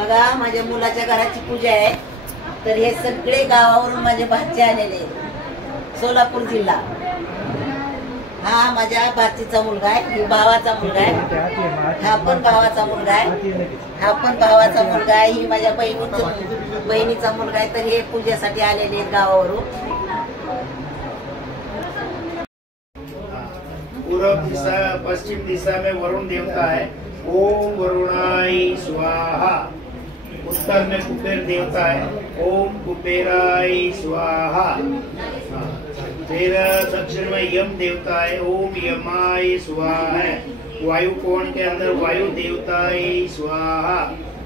बघा माझ्या मुलाच्या घराची पूजा आहे, तर हे सगळे गावावरून माझे भाचे आलेले आहेत. सोलापूर जिल्हा. हा माझ्या भाचीचा मुलगा आहे, ही भावाचा मुलगा आहे, हा पण भावाचा मुलगा आहे, हा पण भावाचा मुलगा आहे, ही माझ्या बहिणीचा मुलगा आहे. तर हे पूजेसाठी आलेले आहेत गावावरून. पूर्व दिशा पश्चिम दिशा में वरुण देवता है, ओम वरुणाय स्वाहा। उत्तर में कुबेर देवता है, ओम कुबेराय स्वाहा। फिर दक्षिण में यम देवता है, ओम यमाय स्वाहा। वायु कोण के अंदर वायु देवताय स्वाहा।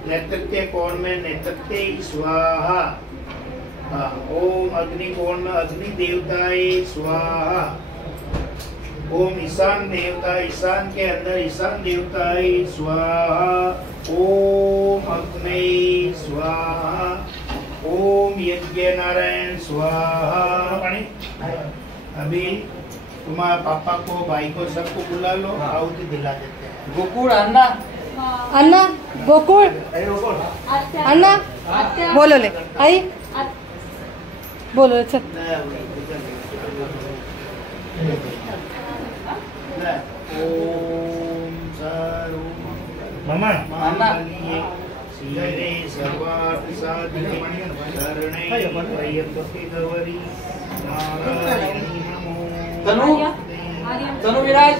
नेतृत्व कोण में नेतृत्व स्वाहा। ओम अग्नि कोण में अग्नि देवताय स्वाहा। ओम ईशान देवता, ईशान के अंदर ईशान देवता स्वाहा। ओम अग्नि स्वाहा। ओम यज्ञ नारायण स्वाहा। अभी तुम्हारे पापा को, भाई को, सबको बुला लो, आहुति दिला देते हैं। गोकुळ अन्ना, अन्ना गोकुळ अन्ना बोलवले आई बोलवले चल. ओम मामा शिरे सर्वार्थ साधिके शरणे त्र्यंबके गौरी नारायणी नमोस्तुते. तनु विराज,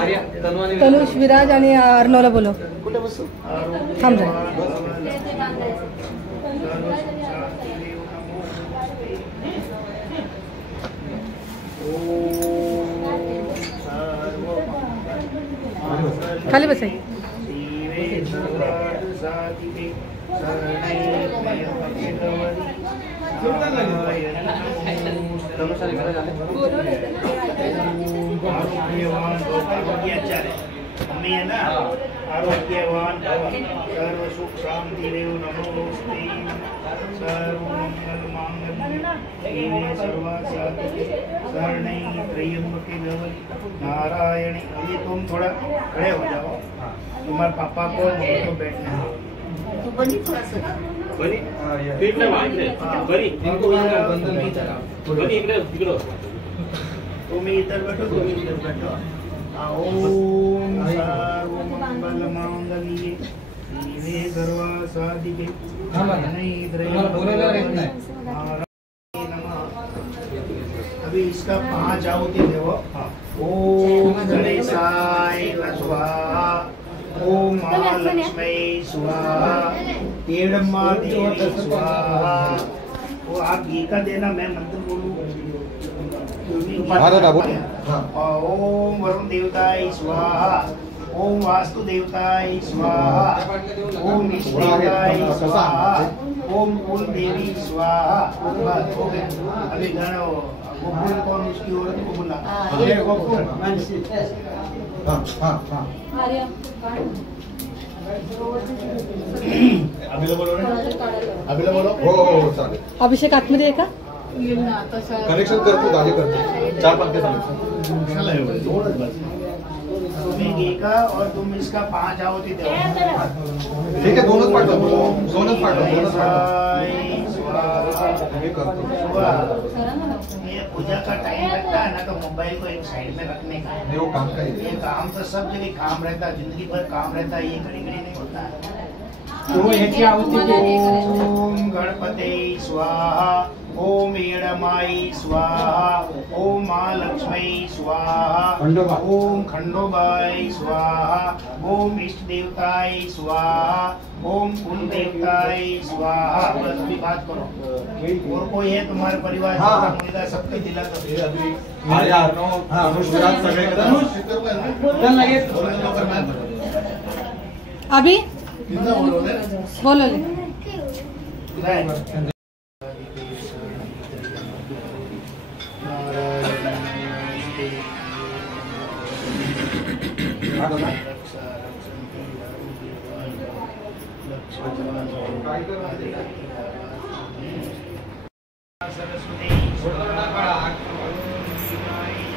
आर्या तनुष विराज आणि अर्णवला बोलव. कुठे बसू? थांब जा. खाली बसाई. मम्मी है ना, आरोग्यवान सर्व सुख शांति देव नमोस्ते. सर्व मंगल मांगल्ये सर्वार्थ साधिके शरणे त्र्यंबके गौरी नारायणी. अभी तुम थोड़ा खड़े हो जाओ, तुम्हारे पापा को तो बैठना है. तू बनी थोड़ा सा बनी पीठ में इकडे बरी इनको बंधन की तरह बरी इकडे तिकडे. तुम इधर बैठो, तुम इधर बैठो. ओम सर्व मंगल मांगल्ये शिवे सर्वार्थ साधिके शरणे त्र्यंबके नमः. अभी इसका 5 आहुति देवो. ओम गणेशाय स्वाहा. ओम महालक्ष्मी स्वाहा. एडम्मा देवी स्वाहा. वो आप घी का देना, मैं मंत्र बोलूं. ओम वरुण देवताय स्वाहा. ओम वास्तु देवताय स्वाहा. ओम इष्ट देवताय स्वाहा. ओम कुल देवी स्वाहा. बस हो गया. अभी गाना गोकुल कौन, उसकी औरत को बुला. ये गोकुल अभिला बोलो. हो चालेल. अभिषेक आतमध्ये आहे का? कनेक्शन करतो, दादी करतो. 4-5 तुम्हें घी का और तुम इसका 5 आहुति दो. ठीक है, दोनों पार्ट ये पूजा का टाइम लगता है ना, तो मोबाइल को एक साइड में रखने का है. वो काम का ही है. ये काम तो सब जगह काम रहता है, जिंदगी भर काम रहता है, ये घड़ी घड़ी नहीं होता है. ओम गणपते स्वाहा. ओम एडमाय स्वाहा. ओम महालक्ष्मी स्वाहा. ओम खंडोबाय स्वाहा. ओम इष्ट देवताय स्वाहा. ओम कुल देवताय स्वाहा. बस भी बात करो. और कोई है तुम्हारे परिवार मुलगा, सबके दिला दो. अभी बोलवले.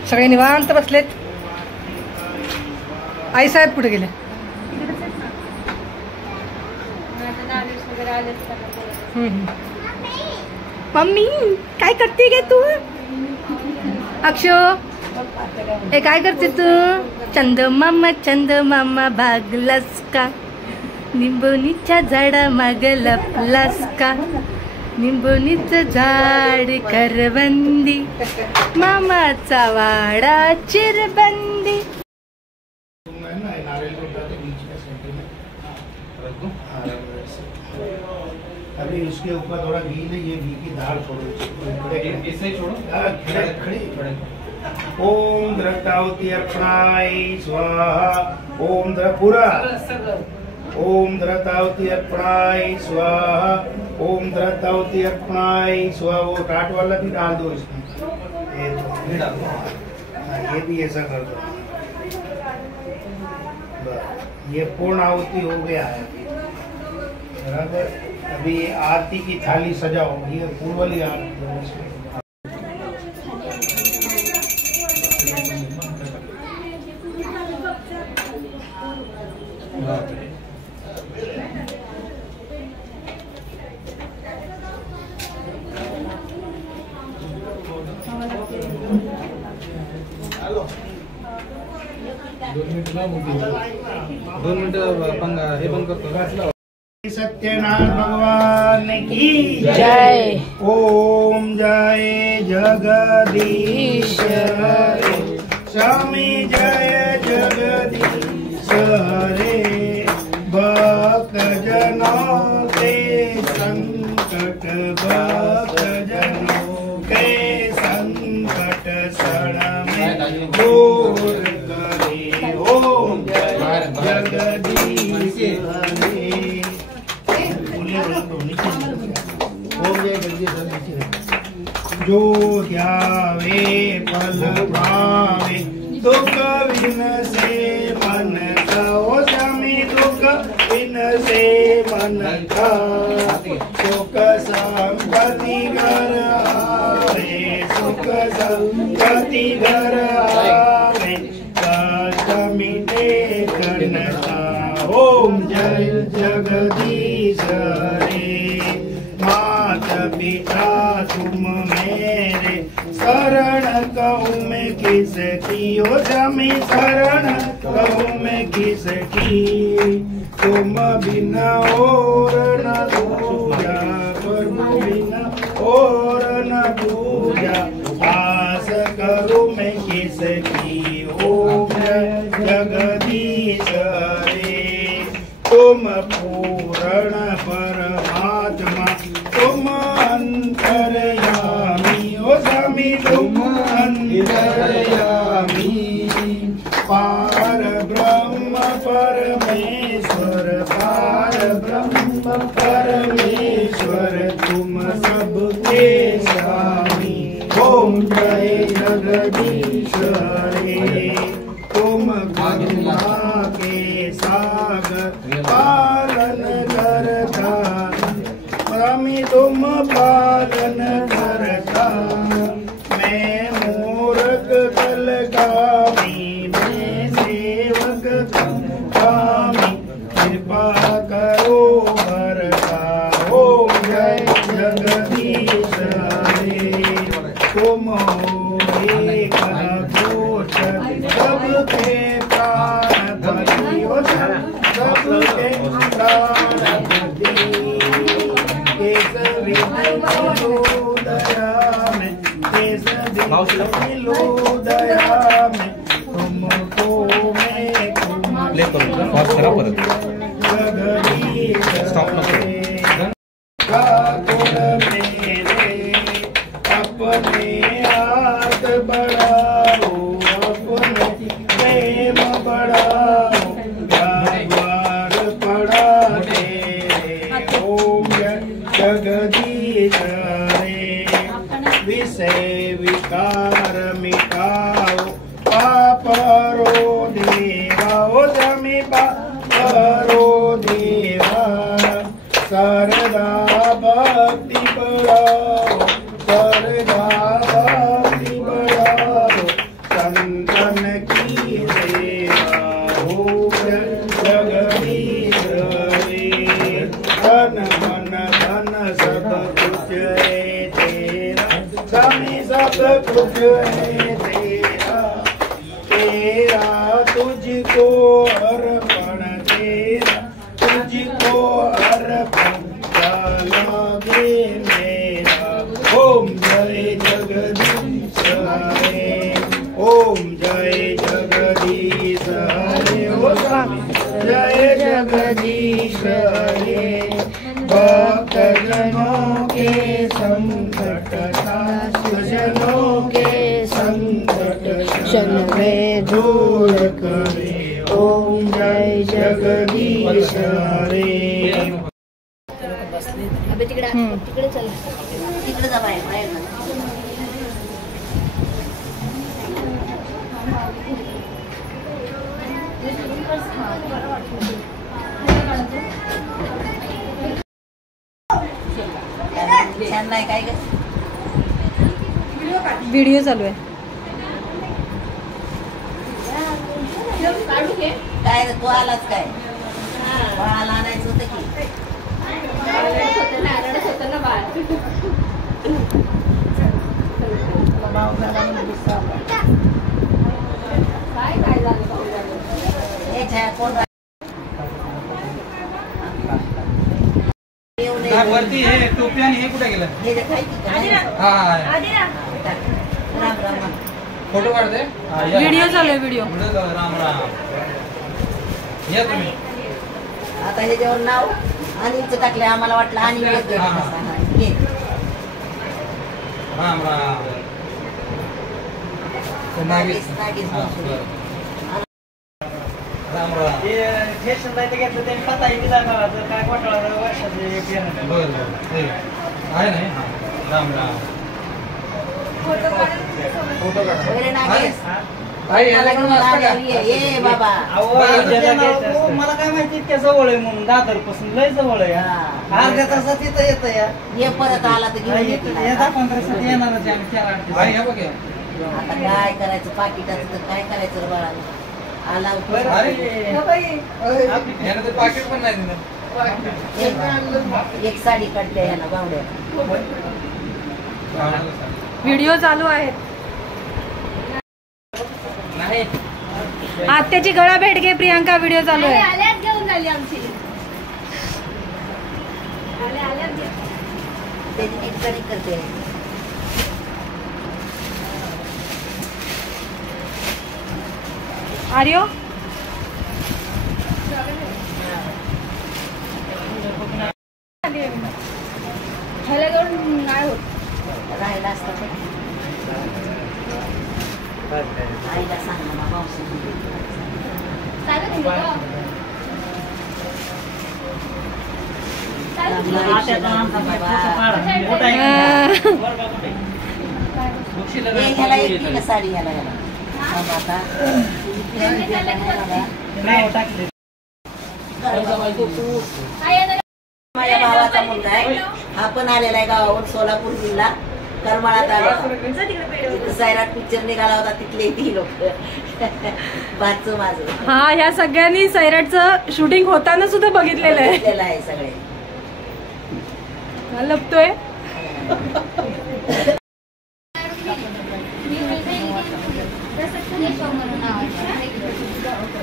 सगळे निवांत बसलेत. आई साहेब कुठे गेले? मम्मी काय करते गे तू? अक्षो ए काय करते तू? चंदमामा भागलास का? निंबोनीच्या झाडा माग लपलास का? निंबोनीचं झाड करवंदी, मामाचा वाडा चिरबंदी. अभी उसके ऊपर थोड़ा घी नहीं, ये घी की दाल छोड़ो, इससे छोड़ो, खड़ी. ओम द्रष्टावती अर्पणाय स्वाहा. ओम पूरा. ओम द्रतावती अर्पणाय स्वाहा. ओम द्रतावती अर्पणाय स्वाहा. वो टाट वाला भी डाल दो इसमें, ये भी ऐसा कर दो. ये पूर्ण आहुति हो गया है बराबर. अभी ये आरती की थाली सजाओ, ये फूल वाली आरती. दोन मिनिटं हे बंद करतो. सत्यनारायण भगवान की जय. ओम जय जगदीश हरे. स्वामी जय जगदीश हरे. भक्त जनों के संकट, भक्त जनों के संकट क्षण में दूर करे. ओम जगदीश हरे. जो ध्यावे फल पावे, दुख विन से मन का. ओ स्वामी दुख विन से मन का. सुख संपत्ति घर आवे, सुख संपत्ति घर आवे. कष्ट मिटे करना. ओम जय जगदीश हरे. माता पिता तुम मेरे, शरण कहूँ मैं किसकी. ओ स्वामी शरण कहूँ मैं किसकी. तुम बिना और न दूजा, प्रभु बिना और न दूजा. आस करूँ मैं किसकी. ओम जगदीश हरे. तुम पूर्ण परमात्मा, तुम अंतर्यामी. ओ स्वामी तुम अंतर्यामी. पार ब्रह्म परमेश्वर, पार ब्रह्म परमेश्वर. तुम सबके स्वामी. ओम जय जगदीश हरे. तुम करुणा के सागर पालन करता. स्वामी तुम पालन करता. मैं मूर्ख कलगामी, मैं सेवक कामी. कृपा करो भरता. ओम जय जगदीश हरे. तुम एक गोचर सबके प्राणपति. ओ सबके प्राणपति. केसरी लो दया में, केसरी लो दया में. तुमको मैं प्ले करू, पॉज करा परत. जगदीश स्टॉप नको. मेरे अपने हाथ बढ़ाओ, अपने प्रेम बढ़ाओ. द्वार पड़ा तेरे. ओम जगदीश हरे. विषय विकार मिटाओ, पाप रो देवा. ओ स्वामी पाप रो देवा. सरदा भक्ति बढ़ाओ, सरदा भक्ति बढ़ाओ. संतन की सेवा. ओम जगदीश हरे. कुछ है तेरा, तेरा तुझको अर्पण, तेरा तुझको अर्पण लागे मेरा। ओम जय जगदीश हरे, ओम जय जगदीश हरे, जय जगदीश हरे। भक्तजनों के संकट जनों के संकट क्षण में दूर करे। ओम जय जगदीश हरे। तिकडे चल, तिकडे जा बाहेर बाहेर. छान नाही काय ग? व्हिडिओ चालू आहे. काय रे, तू आलाच काय? बाळाला आणायचं होतं की हे छाया कोण वरती हे टोपी आणि हे कुठे गेलं? हे जे काय की हा राम राम. फोटो काढते. व्हिडिओ चालू आहे. व्हिडिओ. राम राम. या तुम्ही. आता हे जेवण नाव अनिलचं टाकले. आम्हाला वाटलं अनिल घे. राम राम. नागेश नागेश राम राम. घेतलं त्यांनी पत्ताही दिला मला, तर काय घोटाळा वर्षाचे बरं आहे नाही. राम राम. फोटो काढा. वगैरे नागेश आई याला घेऊन असता का? ये बाबा. मला काय माहिती इतक्या जवळ आहे म्हणून, दादर पासून लय जवळ आहे. अर्ध्या तासात इथं येतं या. ये परत आला तर घेऊन येते ना. 10-15 तासात येणारच आहे आम्ही 4-8 आई हे बघ हे. आता काय करायचं पाकिटाचं तर काय करायचं रे बाळा. आला अरे यानं ते पाकिट पण नाही दिलं. एक साडी काढते ह्याला बावड्या. व्हिडिओ चालू आहेत. नाही आत्याची गळा भेट घे प्रियांका. व्हिडिओ चालू आहे. आल्यात घेऊन झाली आमची. आल्यात घे. त्याची एक साडी करते. आर्यो ह्याला घेऊन नाही होत. राहिला असता तर आईला सांग ना मावशी. चालत नाही का? चालत नाही. ह्याला एक की साडी ह्याला ह्याला आता माझ्या भावाचा मुलगा आहे. हा पण आलेला आहे गावावर सोलापूर जिल्हा करमाळा तालुका. सैराट पिक्चर निघाला होता तिथले ती लोक. भाचं माझं. हा ह्या सगळ्यांनी सैराटचं शूटिंग होताना सुद्धा बघितलेलं आहे सगळे. लपतोय.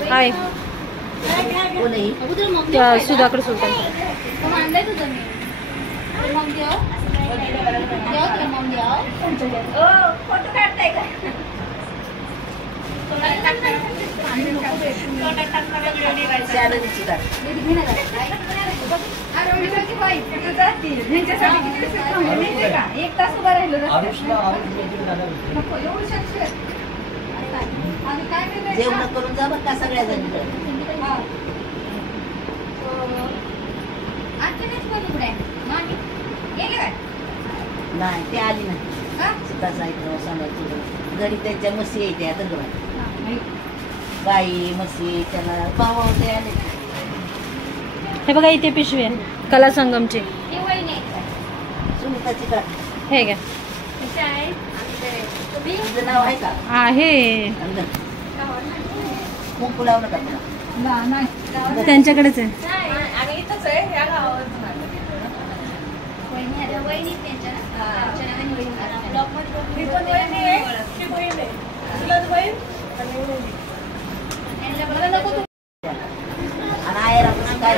हाय कोणही त्या सुधाकर सुलतान. आणलंय तुझं मी. मग देऊ तुला मग देऊ. फोटो काढताय का? शाळेची काढ. एक तास उभा राहिलो. जेवण करून जा बरं का सगळ्या जणी. नाही ते आली नाही. सीताच ऐकलं सांगायची घरी त्यांच्या म्हशी येते आता गाई म्हशी त्याला पाव ते आले. हे बघा इथे पिशवी आहे कला संगमची. सुनीताची काढ. हे घ्या. तुझं नाव आहे का? आहे कुंकू लावलं का तुला? त्यांच्याकडेच आहे. यांना बघा नको तू. आणि आहे रत्ना काय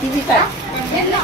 टीव्ही काय यांना-